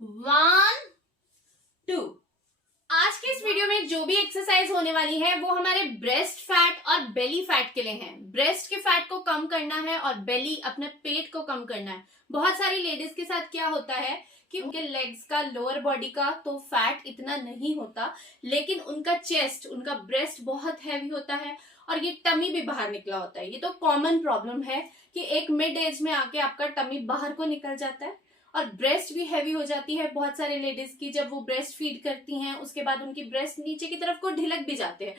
1 2। आज के इस वीडियो में जो भी एक्सरसाइज होने वाली है वो हमारे ब्रेस्ट फैट और बेली फैट के लिए है। ब्रेस्ट के फैट को कम करना है और बेली अपने पेट को कम करना है। बहुत सारी लेडीज के साथ क्या होता है कि उनके लेग्स का, लोअर बॉडी का तो फैट इतना नहीं होता, लेकिन उनका चेस्ट, उनका ब्रेस्ट बहुत हैवी होता है और ये टमी भी बाहर निकला होता है। ये तो कॉमन प्रॉब्लम है कि एक मिड एज में आके आपका टमी बाहर को निकल जाता है और ब्रेस्ट भी हैवी हो जाती है। बहुत सारे लेडीज की जब वो ब्रेस्ट फीड करती हैं उसके बाद उनकी ब्रेस्ट नीचे की तरफ को ढिलक भी जाते हैं।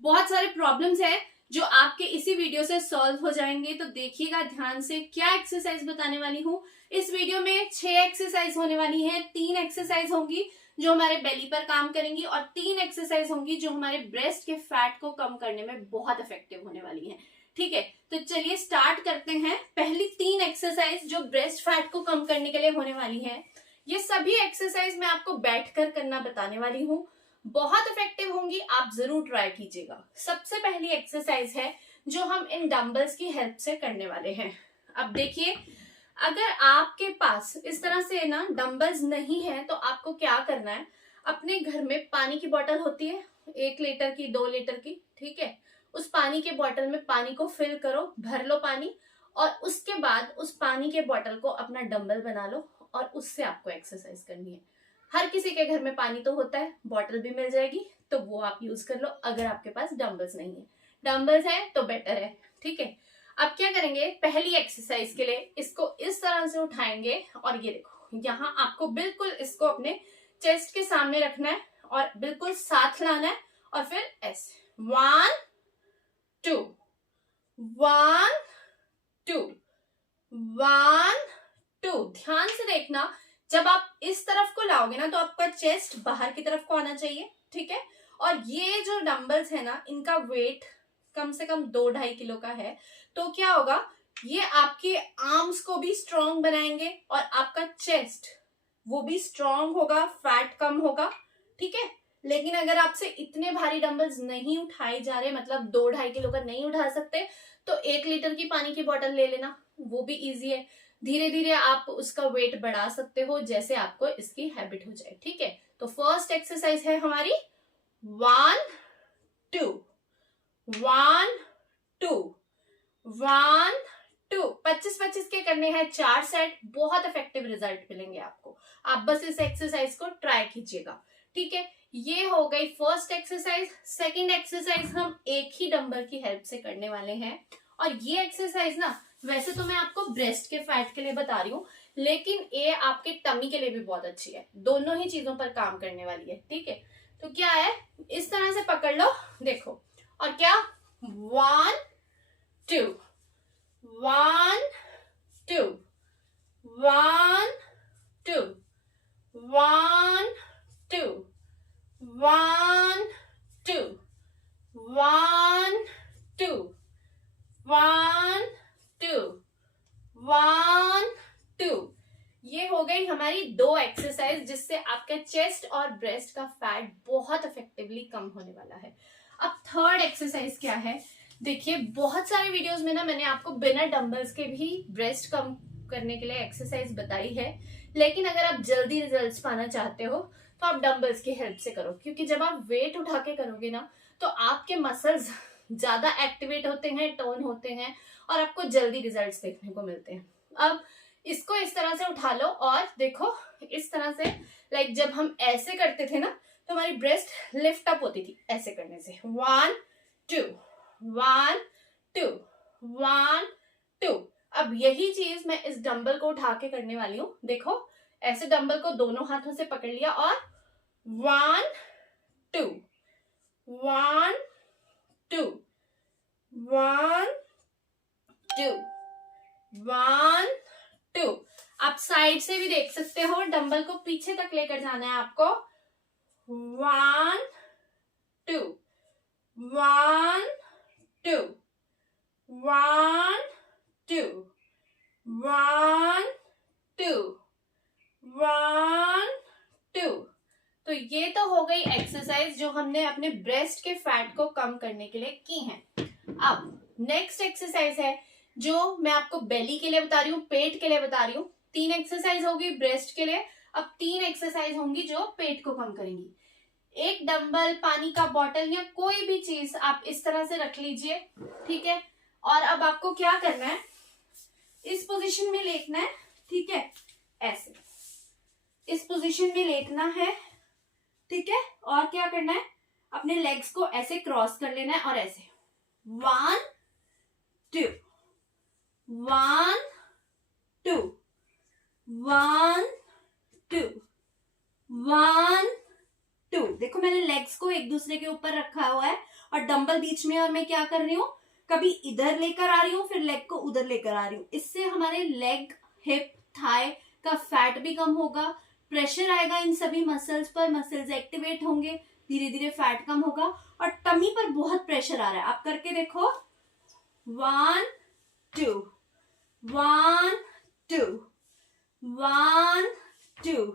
बहुत सारे प्रॉब्लम्स है जो आपके इसी वीडियो से सॉल्व हो जाएंगे, तो देखिएगा ध्यान से क्या एक्सरसाइज बताने वाली हूँ। इस वीडियो में 6 एक्सरसाइज होने वाली है। 3 एक्सरसाइज होंगी जो हमारे बेली पर काम करेंगी और 3 एक्सरसाइज होंगी जो हमारे ब्रेस्ट के फैट को कम करने में बहुत इफेक्टिव होने वाली है। ठीक है, तो चलिए स्टार्ट करते हैं। पहली 3 एक्सरसाइज जो ब्रेस्ट फैट को कम करने के लिए होने वाली है, ये सभी एक्सरसाइज मैं आपको बैठकर करना बताने वाली हूँ। बहुत इफेक्टिव होंगी, आप जरूर ट्राई कीजिएगा। सबसे पहली एक्सरसाइज है जो हम इन डंबल्स की हेल्प से करने वाले हैं। अब देखिए, अगर आपके पास इस तरह से ना डंबल्स नहीं है तो आपको क्या करना है, अपने घर में पानी की बोतल होती है 1 लीटर की, 2 लीटर की, ठीक है, उस पानी के बोतल में पानी को फिल करो, भर लो पानी, और उसके बाद उस पानी के बोतल को अपना डंबल बना लो और उससे आपको एक्सरसाइज करनी है। हर किसी के घर में पानी तो होता है, बॉटल भी मिल जाएगी तो वो आप यूज कर लो अगर आपके पास डंबल्स नहीं है। डंबल्स है तो बेटर है, ठीक है। अब क्या करेंगे, पहली एक्सरसाइज के लिए इसको इस तरह से उठाएंगे और ये देखो, यहाँ आपको बिल्कुल इसको अपने चेस्ट के सामने रखना है और बिल्कुल साथ लाना है और फिर ऐसे 1 2 1 2 1 2। ध्यान से देखना, जब आप इस तरफ को लाओगे ना तो आपका चेस्ट बाहर की तरफ को आना चाहिए, ठीक है। और ये जो डंबल्स है ना, इनका वेट कम से कम 2-2.5 किलो का है, तो क्या होगा, ये आपके आर्म्स को भी स्ट्रॉन्ग बनाएंगे और आपका चेस्ट वो भी स्ट्रॉन्ग होगा, फैट कम होगा, ठीक है। लेकिन अगर आपसे इतने भारी डंबल्स नहीं उठाए जा रहे, मतलब 2-2.5 किलो का नहीं उठा सकते, तो 1 लीटर की पानी की बोतल ले लेना, वो भी इजी है। धीरे धीरे आप उसका वेट बढ़ा सकते हो जैसे आपको इसकी हैबिट हो जाए, ठीक है। तो फर्स्ट एक्सरसाइज है हमारी 1 2 1 2 1 2। 25-25 के करने हैं, 4 सेट। बहुत इफेक्टिव रिजल्ट मिलेंगे आपको। आप बस इस एक्सरसाइज को ट्राई कीजिएगा, ठीक है। ये हो गई फर्स्ट एक्सरसाइज। सेकंड एक्सरसाइज हम एक ही डंबल की हेल्प से करने वाले हैं और ये एक्सरसाइज ना, वैसे तो मैं आपको ब्रेस्ट के फैट के लिए बता रही हूँ, लेकिन ये आपके टमी के लिए भी बहुत अच्छी है। दोनों ही चीजों पर काम करने वाली है, ठीक है। तो क्या है, इस तरह से पकड़ लो, देखो, और क्या 1 2 1 2 1 2 1 2 1 2 1 2 1 2 1 2। ये हो गई हमारी 2 एक्सरसाइज जिससे आपका चेस्ट और ब्रेस्ट का फैट बहुत इफेक्टिवली कम होने वाला है। अब थर्ड एक्सरसाइज क्या है, देखिए, बहुत सारे वीडियोस में ना मैंने आपको बिना डंबल्स के भी ब्रेस्ट कम करने के लिए एक्सरसाइज बताई है, लेकिन अगर आप जल्दी रिजल्ट्स पाना चाहते हो तो आप डंबल्स की हेल्प से करो, क्योंकि जब आप वेट उठा के करोगे ना तो आपके मसल्स ज्यादा एक्टिवेट होते हैं, टोन होते हैं और आपको जल्दी रिजल्ट्स देखने को मिलते हैं। अब इसको इस तरह से उठा लो और देखो, इस तरह से, लाइक जब हम ऐसे करते थे ना तो हमारी ब्रेस्ट लिफ्ट अप होती थी ऐसे करने से। 1 2 1 2 1 2। अब यही चीज मैं इस डंबल को उठा के करने वाली हूँ। देखो, ऐसे डंबल को दोनों हाथों से पकड़ लिया और 1 2 1 2 1 2 1 2। आप साइड से भी देख सकते हो, डंबल को पीछे तक लेकर जाना है आपको। 1 2 1 2 1 2 1 2 1 2। तो ये तो हो गई एक्सरसाइज जो हमने अपने ब्रेस्ट के फैट को कम करने के लिए की है। अब नेक्स्ट एक्सरसाइज है जो मैं आपको बेली के लिए बता रही हूँ, पेट के लिए बता रही हूँ। 3 एक्सरसाइज होगी ब्रेस्ट के लिए, अब 3 एक्सरसाइज होंगी जो पेट को कम करेंगी। एक डंबल, पानी का बॉटल या कोई भी चीज आप इस तरह से रख लीजिए, ठीक है। और अब आपको क्या करना है, इस पोजीशन में लेटना है, ठीक है, ऐसे इस पोजीशन में लेटना है, ठीक है। और क्या करना है, अपने लेग्स को ऐसे क्रॉस कर लेना है और ऐसे 1 2 1 2 1 2 1 2। देखो मैंने लेग्स को एक दूसरे के ऊपर रखा हुआ है और डंबल बीच में, और मैं क्या कर रही हूँ, कभी इधर लेकर आ रही हूँ, फिर लेग को उधर लेकर आ रही हूँ। इससे हमारे लेग, हिप, थाई का फैट भी कम होगा, प्रेशर आएगा इन सभी मसल्स पर, मसल्स एक्टिवेट होंगे, धीरे धीरे फैट कम होगा। और टमी पर बहुत प्रेशर आ रहा है, आप करके देखो 1 2 1 2 1 2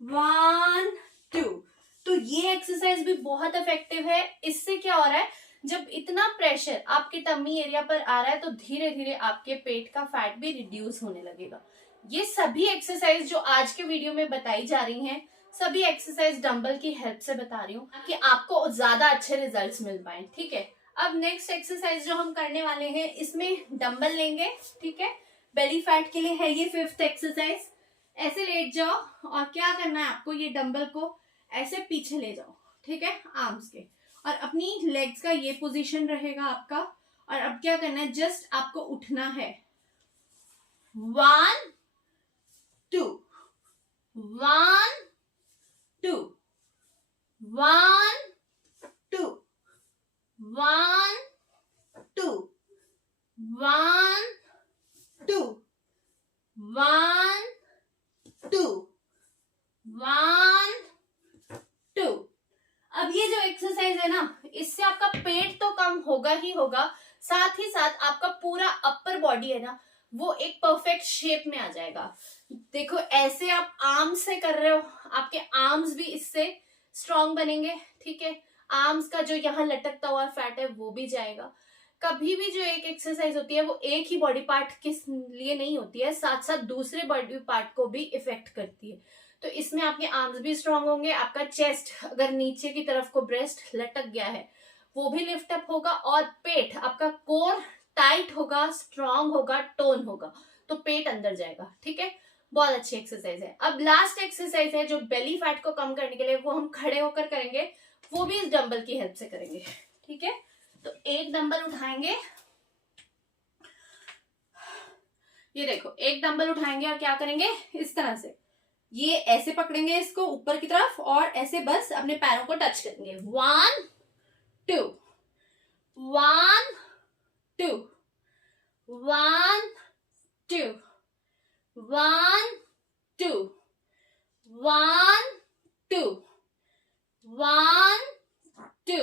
1 2। तो ये एक्सरसाइज भी बहुत इफेक्टिव है। इससे क्या हो रहा है, जब इतना प्रेशर आपके टमी एरिया पर आ रहा है तो धीरे धीरे आपके पेट का फैट भी रिड्यूस होने लगेगा। ये सभी एक्सरसाइज जो आज के वीडियो में बताई जा रही हैं, सभी एक्सरसाइज डंबल की हेल्प से बता रही हूँ ताकि आपको ज्यादा अच्छे रिजल्ट्स मिल पाए, ठीक है। अब नेक्स्ट एक्सरसाइज जो हम करने वाले हैं, इसमें डंबल लेंगे, ठीक है, बेली फैट के लिए है ये 5th एक्सरसाइज। ऐसे लेट जाओ और क्या करना है आपको, ये डंबल को ऐसे पीछे ले जाओ, ठीक है, आर्म्स के, और अपनी लेग्स का ये पोजीशन रहेगा आपका। और अब क्या करना है, जस्ट आपको उठना है 1 2 1 2 1 2 1 2 1 2 1 2 1 2। अब ये जो एक्सरसाइज है ना, इससे आपका पेट तो कम होगा ही होगा, साथ ही साथ आपका पूरा अपर बॉडी है ना, वो एक परफेक्ट शेप में आ जाएगा। देखो ऐसे आप आर्म्स से कर रहे हो, आपके आर्म्स भी इससे स्ट्रांग बनेंगे, ठीक है। आर्म्स का जो यहाँ लटकता हुआ फैट है वो भी जाएगा। कभी भी जो एक एक्सरसाइज होती है वो एक ही बॉडी पार्ट के लिए नहीं होती है, साथ साथ दूसरे बॉडी पार्ट को भी इफेक्ट करती है। तो इसमें आपके आर्म्स भी स्ट्रांग होंगे, आपका चेस्ट, अगर नीचे की तरफ को ब्रेस्ट लटक गया है वो भी लिफ्ट अप होगा, और पेट, आपका कोर टाइट होगा, स्ट्रांग होगा, टोन होगा, तो पेट अंदर जाएगा, ठीक है। बहुत अच्छी एक्सरसाइज है। अब लास्ट एक्सरसाइज है जो बेली फैट को कम करने के लिए, वो हम खड़े होकर करेंगे, वो भी इस डंबल की हेल्प से करेंगे, ठीक है। तो एक डंबल उठाएंगे, ये देखो एक डंबल उठाएंगे और क्या करेंगे, इस तरह से ये ऐसे पकड़ेंगे इसको ऊपर की तरफ और ऐसे बस अपने पैरों को टच करेंगे। 1 2 1 2 1 2 1 2 1 2 1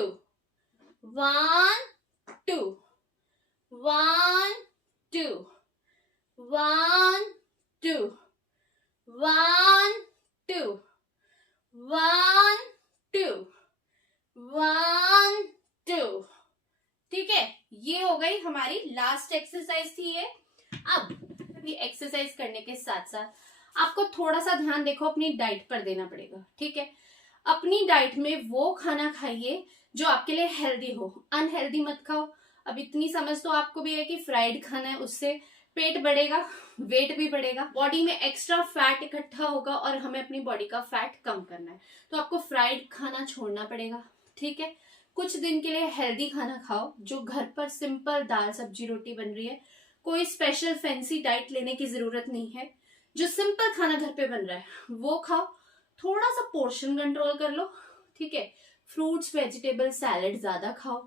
2 1 2 1 2 1 2 1 2 1 2 1 2। ठीक है, ये हो गई हमारी लास्ट एक्सरसाइज थी ये। अब ये एक्सरसाइज करने के साथ साथ आपको थोड़ा सा ध्यान देखो अपनी डाइट पर देना पड़ेगा, ठीक है। अपनी डाइट में वो खाना खाइए जो आपके लिए हेल्दी हो, अनहेल्दी मत खाओ। अब इतनी समझ तो आपको भी है कि फ्राइड खाना है, उससे पेट बढ़ेगा, वेट भी बढ़ेगा, बॉडी में एक्स्ट्रा फैट इकट्ठा होगा और हमें अपनी बॉडी का फैट कम करना है, तो आपको फ्राइड खाना छोड़ना पड़ेगा, ठीक है। कुछ दिन के लिए हेल्दी खाना खाओ, जो घर पर सिंपल दाल सब्जी रोटी बन रही है, कोई स्पेशल फैंसी डाइट लेने की जरूरत नहीं है, जो सिंपल खाना घर पे बन रहा है वो खाओ। थोड़ा सा पोर्शन कंट्रोल कर लो, ठीक है। फ्रूट्स वेजिटेबल सैलेड ज्यादा खाओ,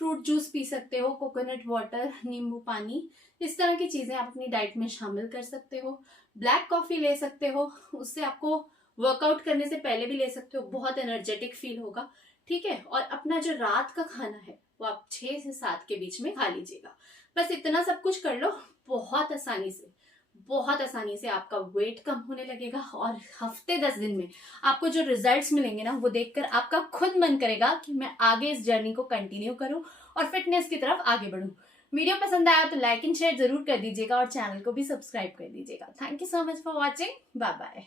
फ्रूट जूस पी सकते हो, कोकोनट वाटर, नींबू पानी, इस तरह की चीजें आप अपनी डाइट में शामिल कर सकते हो। ब्लैक कॉफी ले सकते हो, उससे आपको वर्कआउट करने से पहले भी ले सकते हो, बहुत एनर्जेटिक फील होगा, ठीक है। और अपना जो रात का खाना है वो आप 6 से 7 के बीच में खा लीजिएगा। बस इतना सब कुछ कर लो, बहुत आसानी से आपका वेट कम होने लगेगा और हफ्ते 10 दिन में आपको जो रिजल्ट्स मिलेंगे ना, वो देखकर आपका खुद मन करेगा कि मैं आगे इस जर्नी को कंटिन्यू करूं और फिटनेस की तरफ आगे बढ़ूं। वीडियो पसंद आया तो लाइक एंड शेयर जरूर कर दीजिएगा और चैनल को भी सब्सक्राइब कर दीजिएगा। Thank you so much for watching. Bye bye.